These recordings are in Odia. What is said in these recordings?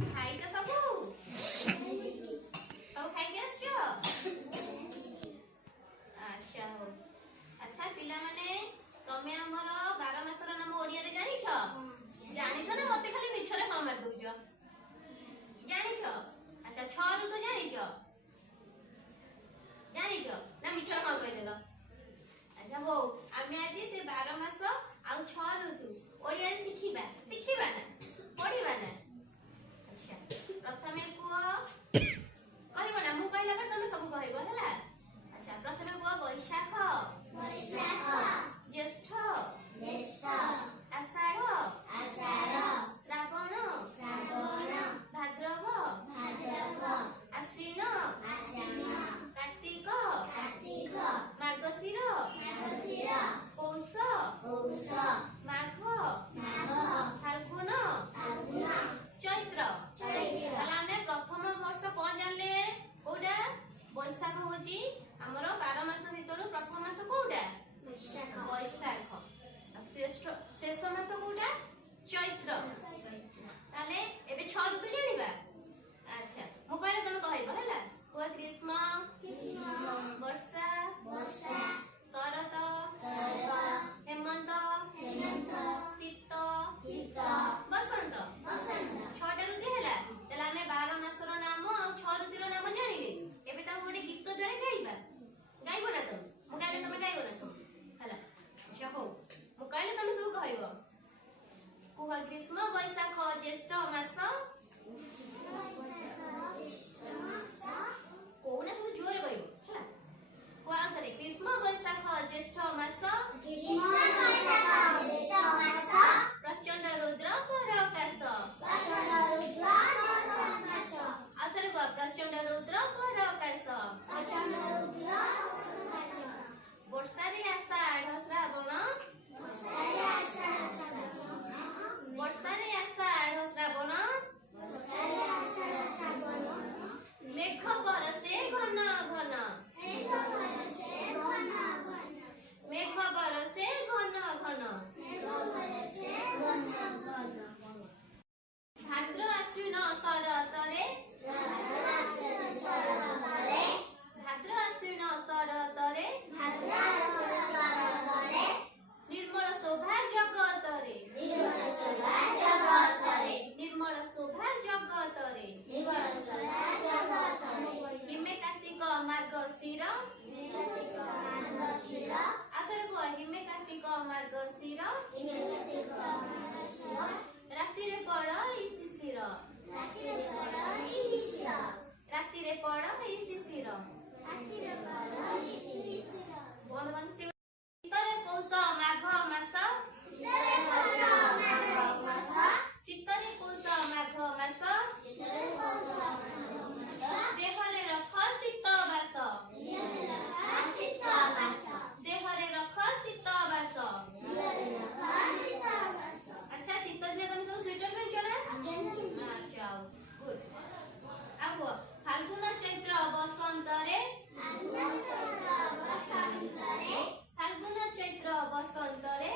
ଖାଇଛ ସବୁ ସବୁ ଖାଇକି ଆସିଛ? ଆଚ୍ଛା ହଉ। ଆଚ୍ଛା ପିଲାମାନେ ତମେ ଆମର 12 ମାସର ନାମ ଓଡ଼ିଆରେ ଜାଣିଛ? ଜାଣିଛ ନା ମତେ ଖାଲି ମିଛରେ ହଁ ମାରି ଦଉଛ? ଜାଣିଛ? ଆଚ୍ଛା 6 ଋତୁ ଜାଣିଛ? ଜାଣିଛ ନା ମିଛରେ ହଁ କହିଦେଲ? ଆଚ୍ଛା ହଉ ଆମେ ଆଜି ସେ 12 ମାସ ଆଉ 6 ଋତୁ ଓଡ଼ିଆରେ ଶିଖିବା ନା ପଢିବା ନା? ଆଚ୍ଛା ପ୍ରଥମେ କୁହ କହିବ ନା ମୁଁ କହିଲା ପରେ ତମେ ସବୁ କହିବ ହେଲା। ଆଚ୍ଛା ପ୍ରଥମେ କୁହ ବୈଶାଖ ଜ୍ୟେଷ୍ଠ ଆଷାଢ଼ ଶ୍ରାବଣ ଭାଦ୍ରବ ଆଶ୍ଵିନ କାର୍ତ୍ତିକ ମାର୍ଗଶିର ପୌଷ ମାଘ ଫାଲ୍ଗୁନ ଚୈତ୍ର। ତାହେଲେ ଆମେ ପ୍ରଥମ ବର୍ଷ କଣ ଜାଣିଲେ? କୋଉଟା? ବୈଶାଖ ହଉଛି ଆମର 12 ମାସ ଭିତରୁ ପ୍ରଥମ ମାସ କୋଉଟା? ବୈଶାଖ। ଶେଷ ମାସ କୋଉଟା? ଚୈତ୍ର। ତାହେଲେ ଏବେ 6 ଋତୁ ଜାଣିବା। ଆଚ୍ଛା ମୁଁ କହିଲେ ତମେ କହିବ ହେଲା। କୁହ ଗ୍ରୀଷ୍ମ ବର୍ଷା ଶରତ ହେମନ୍ତ ଶୀତ ବସନ୍ତ। 6ଟା ଋତୁ ହେଲା। ତାହେଲେ ଆମେ 12 ମାସର ନାମ ଆଉ 6 ଋତୁର ନାମ ଜାଣିଲେ। ଏବେ ତାକୁ ଗୋଟେ ଗୀତ ଦ୍ୱାରା ଗାଇବା। ଗାଇବ ନା ତମେ? ମୁଁ ଗାଇଲେ ତମେ ଗାଇବ ନା ସବୁ ହେଲା? ଆଚ୍ଛା ହଉ ମୁଁ କହିଲେ ତମେ ସବୁ କହିବ। କୁହ ଗ୍ରୀଷ୍ମ ବୈଶାଖ ଜ୍ୟେଷ୍ଠ ମାସ କୋଉନା ସବୁ ଜୋରେ କହିବ ହେଲା। କୁହ ଆଉ ଥରେ ଗ୍ରୀଷ୍ମ ବୈଶାଖ ଜ୍ୟେଷ୍ଠ ମାସ ପ୍ରଚଣ୍ଡ ରୁଦ୍ର ପରାକାଶ। ଆଉ ଥରେ କୁହ ପ୍ରଚଣ୍ଡ ରୁଦ୍ର ପରାକାଶ। ବର୍ଷାରେ ଆଷାଢ଼ ଶ୍ରାବଣ ମେଘ ବରସେ ଘନ ଘନ। ମେଘ ବରସେ ଘନ ଘନ। ଭାଦ୍ର ଆଶ୍ଵିନ ଶରତରେ ଭାଦ୍ର ଆଶ୍ଵିନ ଶରତରେ ନିର୍ମଳ ଶୋଭା ଜଗତରେ। ନିର୍ମଳ ଶୋଭା ଜଗତରେ। ହିମେ କାର୍ତ୍ତିକ ମାର୍ଗଶିର। ଆଥରେ କୁହ ହିମେ କାର୍ତ୍ତିକ ମାର୍ଗଶିର। ରାତିରେ ପଡ଼ ଏଇ ଶିଶିର। ରାତିରେ ପଡ଼ ଏଇ ଶିଶିର। ଶୀତରେ ପୌଷ ମାଘ ମାସ। ଶୀତରେ ପୌଷ ମାଘ ମାସ। ଦେହରେ ରଖ ଶୀତ ବାସ। ଦେହରେ ରଖ ଶୀତ ବାସ। ଆଚ୍ଛା ଶୀତ ଦିନେ ତମେ ସବୁ ସ୍ୱେଟର ପିନ୍ଧୁଛ ନା? ଆଚ୍ଛା ଗୁଡ୍। ଆଉ କୁହ ଫାଲ୍ଗୁନ ଚୈତ୍ର ବସନ୍ତରେ। ଫାଲ୍ଗୁନ ଚୈତ୍ର ବସନ୍ତରେ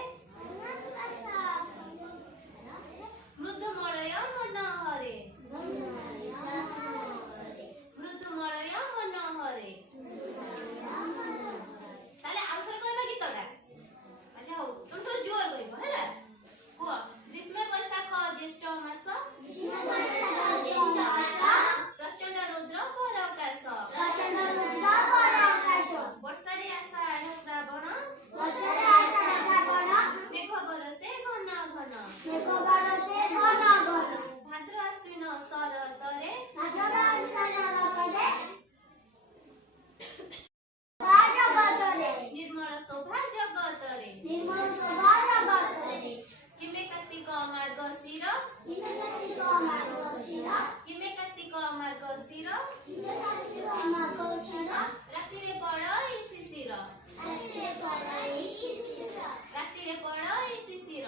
ମୃଦୁମଳୟ ମନୋହରେ। ମୃଦୁମଳୟ ମନୋହରେ। ତାହେଲେ ଆଉ ଥରେ କହିବା ଗୀତଟା। ଆଚ୍ଛା ହଉ ତମେ ସବୁ ଜୋର କହିବ ହେଲା। କୁହ ଗ୍ରୀଷ୍ମ ବୈଶାଖ ଜ୍ୟେଷ୍ଠ ମାସ ପ୍ରଚଣ୍ଡ ରୁଦ୍ର ପରାକାଶ। ବର୍ଷାରେ ଆଷାଢ଼ ଶ୍ରାବଣ ମେଘ ବରସେ ଘନ ଘନ। ଭାଦ୍ର ଆଶ୍ଵିନ ଶରତରେ ନିର୍ମଳ ଶୋଭା ଜଗତରେ। ହିମେ କାର୍ତ୍ତିକ ମାର୍ଗଶିର। ହିମେ କାର୍ତ୍ତିକ ମାର୍ଗଶିର। ରାତିରେ ପଡ଼ ଏଇ ଶିଶିର। ରାତିରେ ପଡ଼ ଏଇ ଶିଶିର।